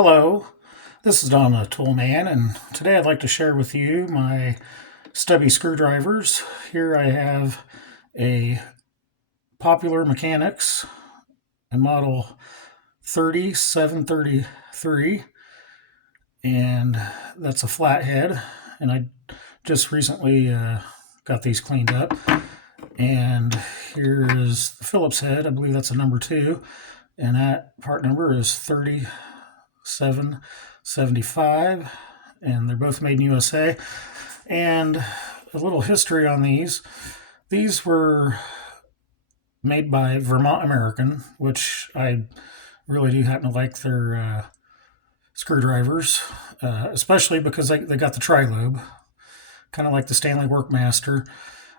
Hello, this is Don the Tool Man, and today I'd like to share with you my stubby screwdrivers. Here I have a Popular Mechanics and model 3733, and that's a flathead. And I just recently got these cleaned up. And here's the Phillips head. I believe that's a number 2, and that part number is 3775, and they're both made in USA. And a little history on these. These were made by Vermont American, which I really do happen to like their screwdrivers, especially because they got the tri-lobe, kind of like the Stanley Workmaster.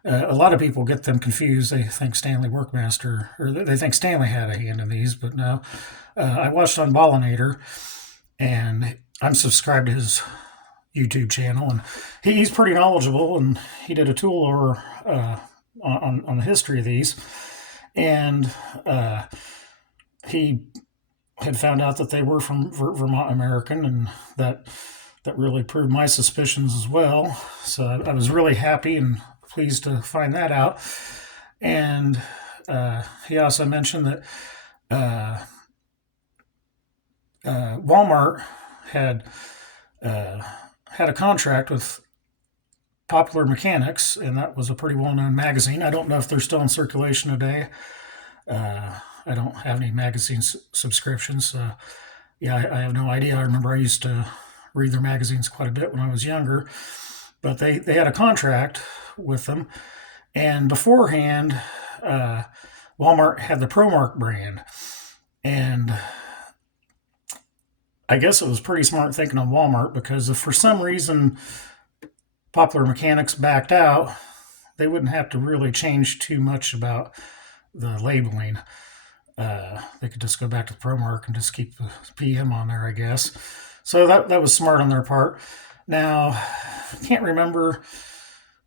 A lot of people get them confused. They think Stanley Workmaster, or they think Stanley had a hand in these, but no. I watched on Ballinator, and I'm subscribed to his YouTube channel, and he's pretty knowledgeable, and he did a tool or on the history of these, and he had found out that they were from Vermont American, and that really proved my suspicions as well. So I was really happy and pleased to find that out. And he also mentioned that Walmart had had a contract with Popular Mechanics, and that was a pretty well-known magazine. I don't know if they're still in circulation today. I don't have any magazine subscriptions. Yeah, I have no idea. I remember I used to read their magazines quite a bit when I was younger, but they had a contract with them. And beforehand, Walmart had the ProMark brand. And I guess it was pretty smart thinking on Walmart, because if for some reason Popular Mechanics backed out, they wouldn't have to really change too much about the labeling. They could just go back to the ProMark and just keep the PM on there, I guess. So that was smart on their part. Now, I can't remember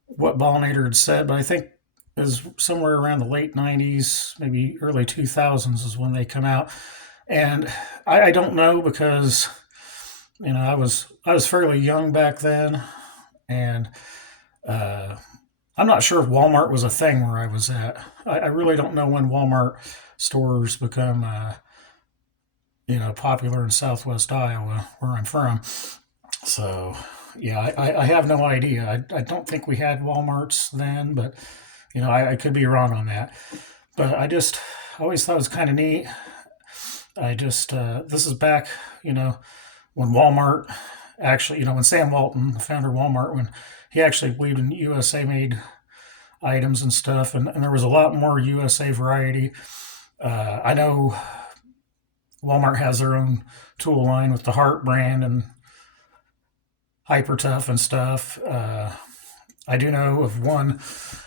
what Ballinator had said, but I think it was somewhere around the late 90s, maybe early 2000s is when they come out. And I don't know, because I was fairly young back then, and I'm not sure if Walmart was a thing where I was at. I really don't know when Walmart stores become popular in Southwest Iowa, where I'm from. So yeah, I have no idea. I don't think we had Walmarts then, but I could be wrong on that. But I always thought it was kind of neat. This is back, when Walmart actually, when Sam Walton, the founder of Walmart, when he actually believed in USA made items and stuff, and there was a lot more USA variety. I know Walmart has their own tool line with the Heart brand and Hyper Tough and stuff. I do know of one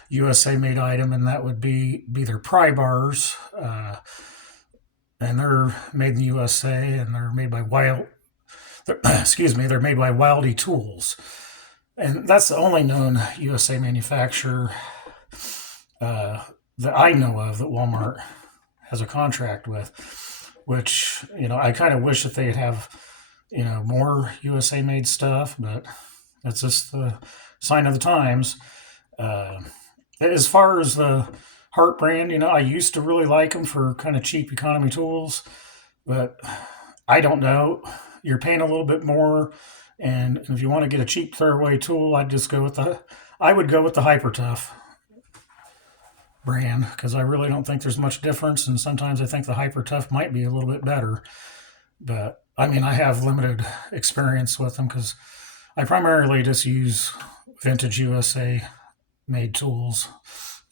USA made item, and that would be their pry bars. And they're made in the USA, and they're made by they're made by Wildy Tools, and that's the only known USA manufacturer that I know of that Walmart has a contract with. Which I kind of wish that they'd have more USA made stuff, but that's just the sign of the times. As far as the Heart brand, I used to really like them for kind of cheap economy tools, but I don't know. You're paying a little bit more, and if you want to get a cheap throwaway tool, I would go with the Hyper Tough brand, because I really don't think there's much difference, and sometimes I think the Hyper Tough might be a little bit better. But I have limited experience with them, because I primarily just use vintage USA made tools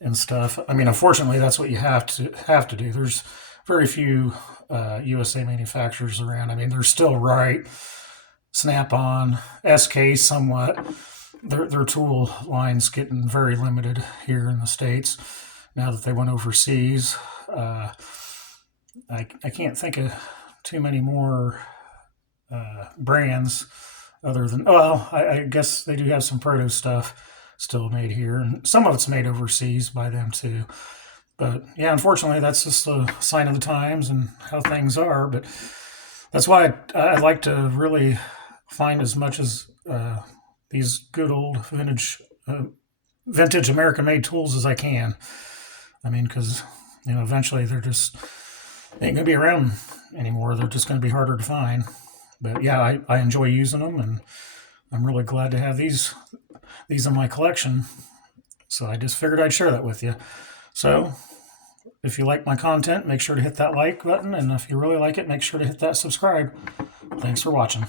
and stuff. Unfortunately, that's what you have to do. There's very few USA manufacturers around. There's still Wright, Snap-on, SK somewhat. Their tool line's getting very limited here in the States now that they went overseas. I can't think of too many more brands other than, I guess they do have some proto stuff still made here, and some of it's made overseas by them too. But yeah, unfortunately, that's just a sign of the times and how things are. But That's why I like to really find as much as these good old vintage American made tools as I can. I mean, because eventually they're just they ain't gonna be around anymore. They're just gonna be harder to find. But yeah, I enjoy using them, and I'm really glad to have these in my collection. So I just figured I'd share that with you. So if you like my content, make sure to hit that like button, and if you really like it, make sure to hit that subscribe. Thanks for watching.